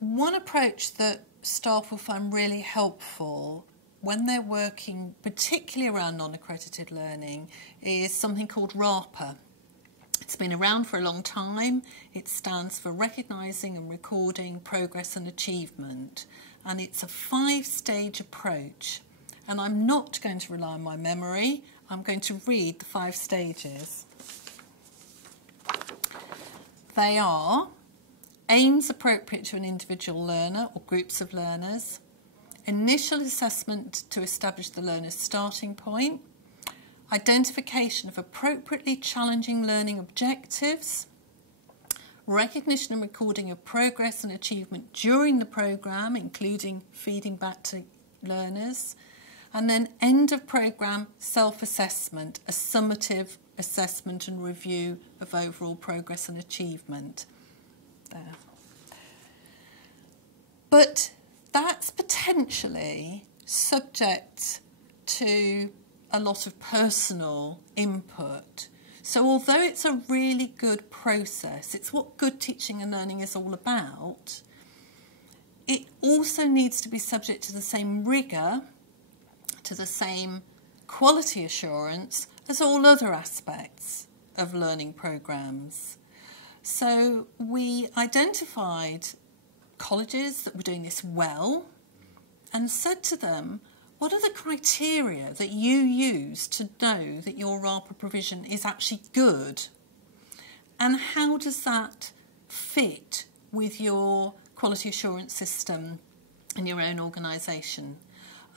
One approach that staff will find really helpful when they're working particularly around non-accredited learning is something called RARPA. It's been around for a long time. It stands for Recognising and Recording Progress and Achievement, and it's a 5-stage approach. And I'm not going to rely on my memory. I'm going to read the 5 stages. They are aims appropriate to an individual learner or groups of learners, initial assessment to establish the learner's starting point, identification of appropriately challenging learning objectives, recognition and recording of progress and achievement during the programme, including feeding back to learners, and then end of programme self-assessment, a summative assessment and review of overall progress and achievement. There. But that's potentially subject to a lot of personal input. So although it's a really good process, it's what good teaching and learning is all about, it also needs to be subject to the same rigour, to the same quality assurance as all other aspects of learning programmes. So we identified colleges that were doing this well and said to them, what are the criteria that you use to know that your RARPA provision is actually good? And how does that fit with your quality assurance system in your own organisation?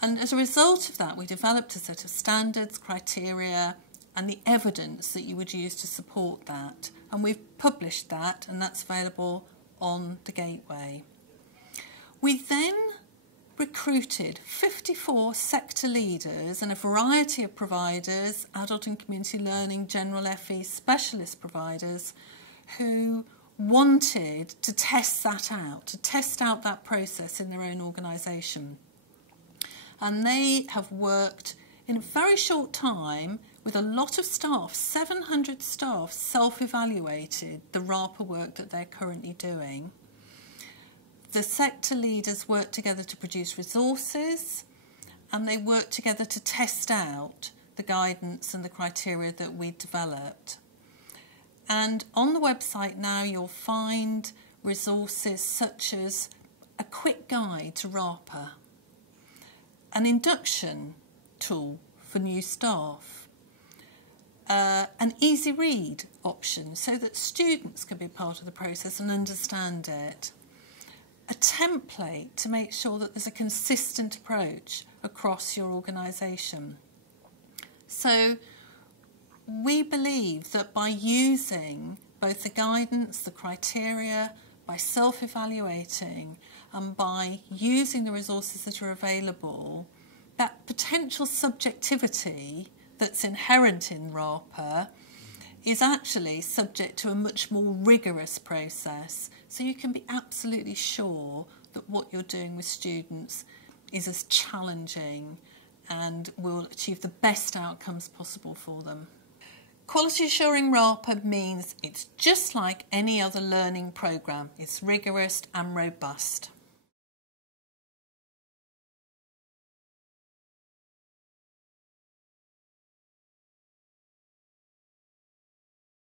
And as a result of that, we developed a set of standards, criteria, and the evidence that you would use to support that. And we've published that, and that's available on the Gateway. We then recruited 54 sector leaders and a variety of providers, adult and community learning, general FE, specialist providers, who wanted to test that out, to test out that process in their own organisation. And they have worked in a very short time with a lot of staff. 700 staff self-evaluated the RARPA work that they're currently doing. The sector leaders work together to produce resources, and they work together to test out the guidance and the criteria that we developed. And on the website now you'll find resources such as a quick guide to RARPA, an induction tool for new staff, an easy read option so that students can be part of the process and understand it, a template to make sure that there's a consistent approach across your organisation. So we believe that by using both the guidance, the criteria, by self-evaluating and by using the resources that are available, that potential subjectivity that's inherent in RARPA is actually subject to a much more rigorous process. So you can be absolutely sure that what you're doing with students is as challenging and will achieve the best outcomes possible for them. Quality assuring RARPA means it's just like any other learning programme. It's rigorous and robust.